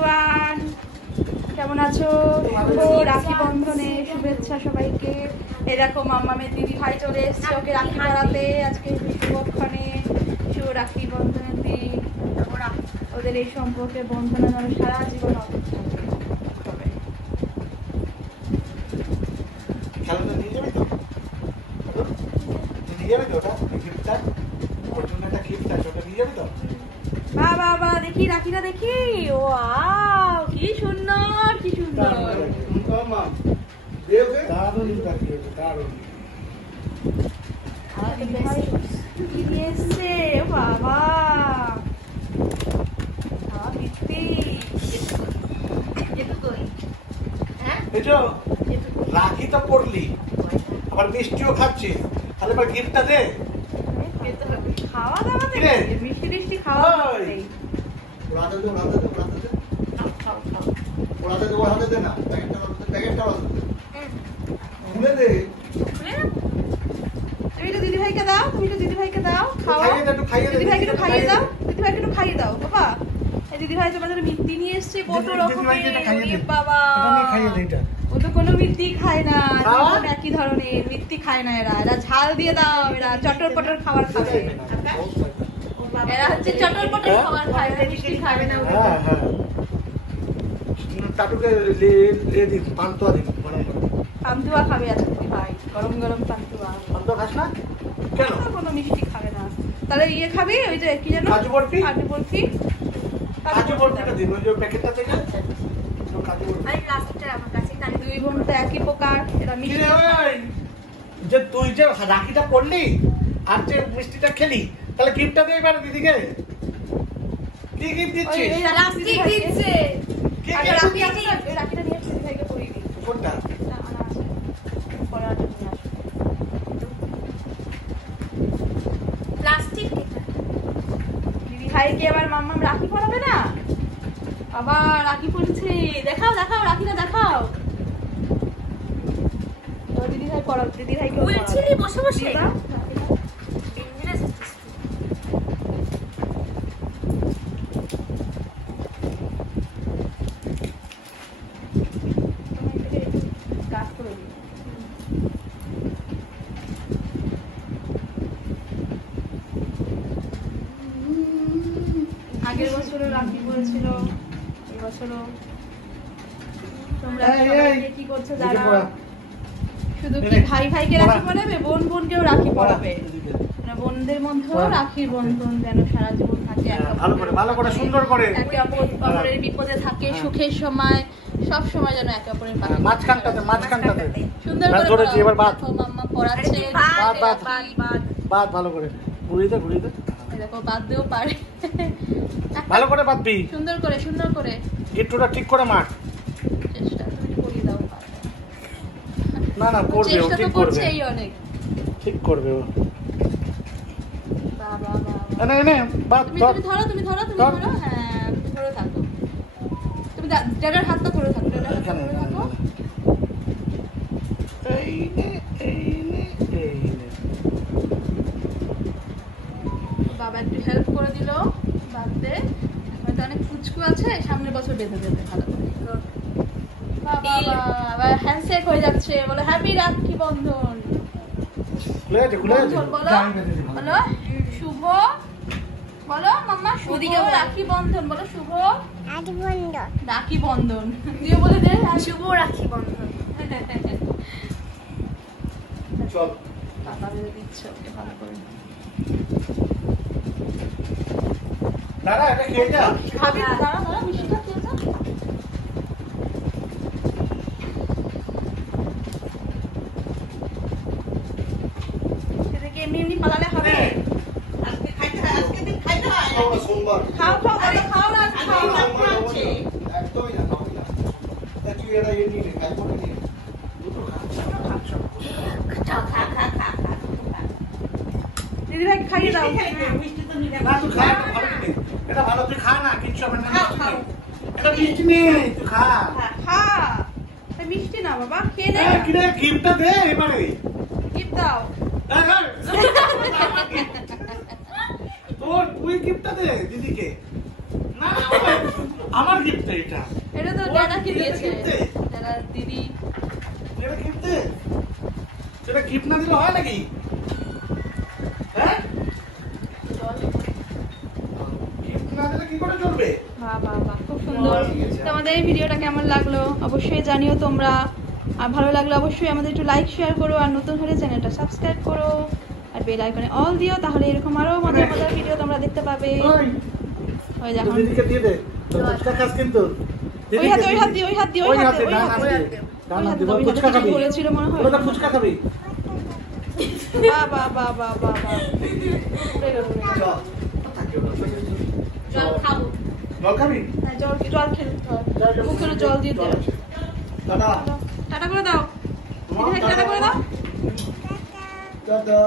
Everyone, কেমন আছো? শুভ রাখি বন্ধনে শুভেচ্ছা সবাইকে। এরকম মাম্মামের দিদি ভাই চলে এসছে ওকে রাখি পরাতে। আজকে শুভক্ষণে শুভ রাখি বন্ধনের দিন। ওদের এই সম্পর্কে বন্ধনা যেন সারা জীবন অটুট থাকে। খেলাটা নিয়ে যাবি তো? নিয়ে যাবি তো? ওটা গিফটটা, ওর জন্য একটা গিফট আছে, ওটা নিয়ে যাবি তো? বাবা দেখি রাখিটা দেখি। ও কি সুন্দর, কি সুন্দর। দারুণ রাখি, দারুণ। কি নিয়ে এসছে বাবা? রাখি তো পড়লি, আবার মিষ্টিও খাচ্ছিস, তাহলে এবার গিফটটা দে। খাওয়া দাওয়া মিষ্টি টিষ্টি খাওয়া ওড়াতে দে, ওড়াতে দে, ওড়াতে দে। ওড়াতে দে, ওড়াতে দে না, প্যাকেটটা ওড়াতে দে। খুলে দে। তুমি একটু দিদি ভাইকে দাও, তুমি একটু দিদি ভাইকে দাও, খাওয়া। দিদি ভাইকে একটু খাইয়ে দাও, দিদি ভাইকে একটু খাইয়ে দাও বাবা। এই দিদি ভাই তোমাদের মিষ্টি নিয়ে এসছে কত রকমের। বাবা ও তো কোনো মিষ্টি খায় না, একই ধরনের মিষ্টি খায় না এরা। এরা ঝাল দিয়ে দাও, এরা চটর পটর খাবার খাবে। এরা হচ্ছে চটর পটর খাবার খায়, মিষ্টি খাবে না। হ্যাঁ হ্যাঁ, টাটুকে দিয়ে দিন, পান্তুয়া দিন। পান্তুয়া খাবে আজকে দিদি ভাই, গরম গরম পান্তুয়া। পান্তুয়া খাস না কেন? কোনো মিষ্টি খাবে না। তাহলে ইয়ে খাবি, ওই যে কি জানো, কাজু বরফি। কাজু বরফি, কাজু বরফিটা দিন, ওই যে প্যাকেটটা থেকে কাজু বরফি। আরে প্লাস্টিকটা আমার কাছে না। দুই বোন তো একই প্রকার, এরা মিষ্টি। যে তুই যে রাখিটা পড়লি আর যে মিষ্টিটা খেলি, তাহলে গিফটটা দে এবারে দিদিকে। কি গিফট দিচ্ছিস? ওই প্লাস্টিক দিচ্ছে। কি আচ্ছা রাখি আছে, এই রাখিটা নিয়ে দিদি ভাইকে পরিয়ে দিই। কোনটা? না আনা আছে, পরে আর নিয়ে আসো। প্লাস্টিক দিদি ভাইকে এবার মাম্মাম রাখি পরাবে না? আবার রাখি পড়ছে। দেখাও দেখাও, রাখিটা দেখাও। তো দিদি ভাই পড়াও, দিদি ভাইকে বলছিলি বসে বসে দাও। আগের বছরও রাখি পড়েছিল, এই বছরও। তোমরা কি করছো যারা শুধু কি ভাই ভাইকে রাখি পরাবে, বোন বোনকেও রাখি পরাবে। বোনদের মধ্যেও রাখির বন্ধন যেন সারা জীবন থাকে। ভালো করে সুন্দর করে একে অপরের বিপদে থাকে, সুখের সময় সব সময় যেন একে অপরের পাশে। মাঝখানটাতে সুন্দর করে এবার বাদ মাম্মা পড়াচ্ছে। বাদ ভালো করে ঘুরিয়ে দে, ঘুরিয়ে দে। দেখো বাদ দিও পারে, ভালো করে বাঁধবি, সুন্দর করে সুন্দর করে। গিট্টুটা ঠিক করে মার। চেষ্টা তুমি করিয়ে দাও। না না, করবে ও, ঠিক করবে, এই অনেক ঠিক করবে ও। বাবা বাবা না না, বাদ ধর। তুমি ধরো হ্যাঁ, তুমি ধরে থাকো। তুমি ড্যাডার হাতটা ধরে থাকো, ড্যাডার হাতটা ধরে থাকো। এই নে, এই নে, এই নে। বাবা একটু হেল্প করে দিল বাঁধতে। হয়তো অনেক কুচকু আছে, সামনের বছর বেঁধে দেবে ভালো করে। বাবা আবার হ্যান্ডশেক হয়ে যাচ্ছে। বলো হ্যাপি রাখি বন্ধন। বন্ধন বলো, বলো শুভ, বলো মাম্মা শুভ রাখি বন্ধন, বলো শুভ রাখি বন্ধন দিয়ে বলে দে শুভ রাখি বন্ধন। চল টাকা বেঁধে দিচ্ছে ওকে ভালো করে। দাঁড়া, এটা খেয়ে যা। খাবি? দাঁড়া মিষ্টিটা খেয়ে যা। সেটাকে এমনি এমনি পালালে হবে? খাও খাও, আরে খাও না, খাও না। একদমই না, তুই এটা ইয়ে নিয়ে নে, কাজ করে নিয়ে নে। দুটো দিদি ভাই খাইয়ে দাও। না তুই খা, এটা ভালো, তুই খা না, কিচ্ছু হবে না। এটা মিষ্টি নেই, তুই খা। খা, মিষ্টি না বাবা, খেয়ে নে। কিরে গিফটটা দে এবারে। গিফট দাও। তোর তুই গিফটটা দে দিদিকে। না আমার গিফট এটা। এটা তো দাদা কি দিয়েছে, দাদা দিদি এটা গিফট দে, সেটা গিফট না দিলে হয় নাকি? হ্যাঁ গিফট না দিলে কি করে চলবে? বাহ বাহ বাহ, খুব সুন্দর। তোমাদের এই ভিডিওটা কেমন লাগলো অবশ্যই জানিও তোমরা, আর ভালো লাগলে অবশ্যই আমাদের একটু লাইক শেয়ার করো, আর নতুন হলে চ্যানেলটা সাবস্ক্রাইব করো, আর বেল আইকনে অল দিও, তাহলে এরকম আরো মজার মজার ভিডিও তোমরা দেখতে পাবে। ওই দেখো দিদিকে দিয়ে দে, তো ফুচকা খাস কিন্তু। ওই হাত দিয়ে ফুচকা খাবি বলেছিল মনে হয়। ওটা ফুচকা খাবি। বাহ বাহ বাহ বাহ বাহ বাহ, জল খাবো। জল খাবি? হ্যাঁ জল খেলে মুখে জল দিয়ে দাও। টাটা করে দাও, টাটা করে দাও। টাটা।